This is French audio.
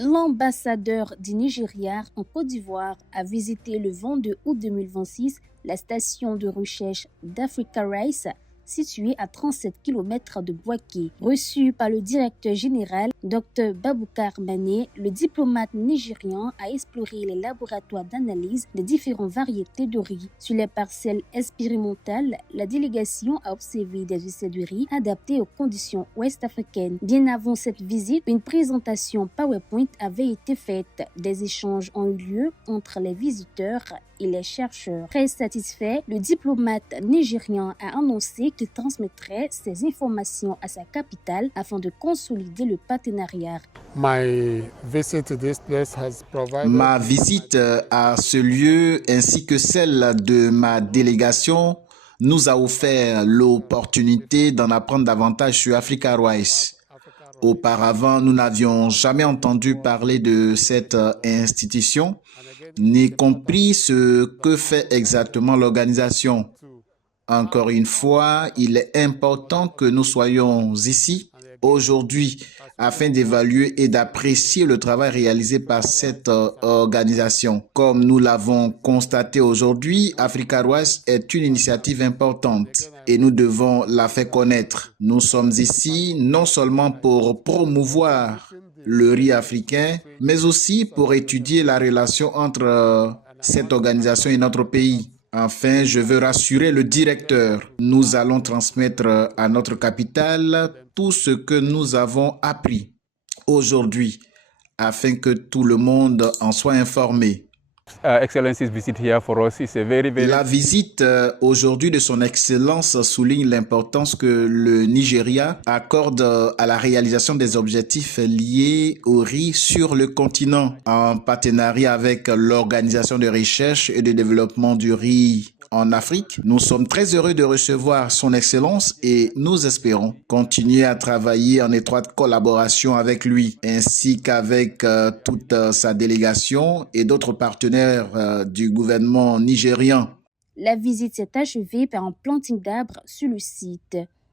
L'ambassadeur du Nigeria en Côte d'Ivoire a visité le 22 août 2026 la station de recherche d'Africa Rice, située à 37 km de Bouaké. Reçu par le directeur général, Dr Baboucar Mané, le diplomate nigérian a exploré les laboratoires d'analyse des différentes variétés de riz. Sur les parcelles expérimentales, la délégation a observé des essais de riz adaptés aux conditions ouest-africaines. Bien avant cette visite, une présentation PowerPoint avait été faite. Des échanges ont eu lieu entre les visiteurs et les chercheurs. Très satisfait, le diplomate nigérian a annoncé qu'il transmettrait ces informations à sa capitale afin de consolider le partenariat. Ma visite à ce lieu ainsi que celle de ma délégation nous a offert l'opportunité d'en apprendre davantage sur Africa Rice. Auparavant, nous n'avions jamais entendu parler de cette institution, ni compris ce que fait exactement l'organisation. Encore une fois, il est important que nous soyons ici aujourd'hui afin d'évaluer et d'apprécier le travail réalisé par cette organisation. Comme nous l'avons constaté aujourd'hui, Africa Rice est une initiative importante et nous devons la faire connaître. Nous sommes ici non seulement pour promouvoir le riz africain, mais aussi pour étudier la relation entre cette organisation et notre pays. Enfin, je veux rassurer le directeur. Nous allons transmettre à notre capitale tout ce que nous avons appris aujourd'hui afin que tout le monde en soit informé. La visite aujourd'hui de son Excellence souligne l'importance que le Nigeria accorde à la réalisation des objectifs liés au riz sur le continent, en partenariat avec l'Organisation de recherche et de développement du riz en Afrique. Nous sommes très heureux de recevoir son Excellence et nous espérons continuer à travailler en étroite collaboration avec lui, ainsi qu'avec toute sa délégation et d'autres partenaires du gouvernement nigérian. La visite s'est achevée par un planting d'arbres sur le site.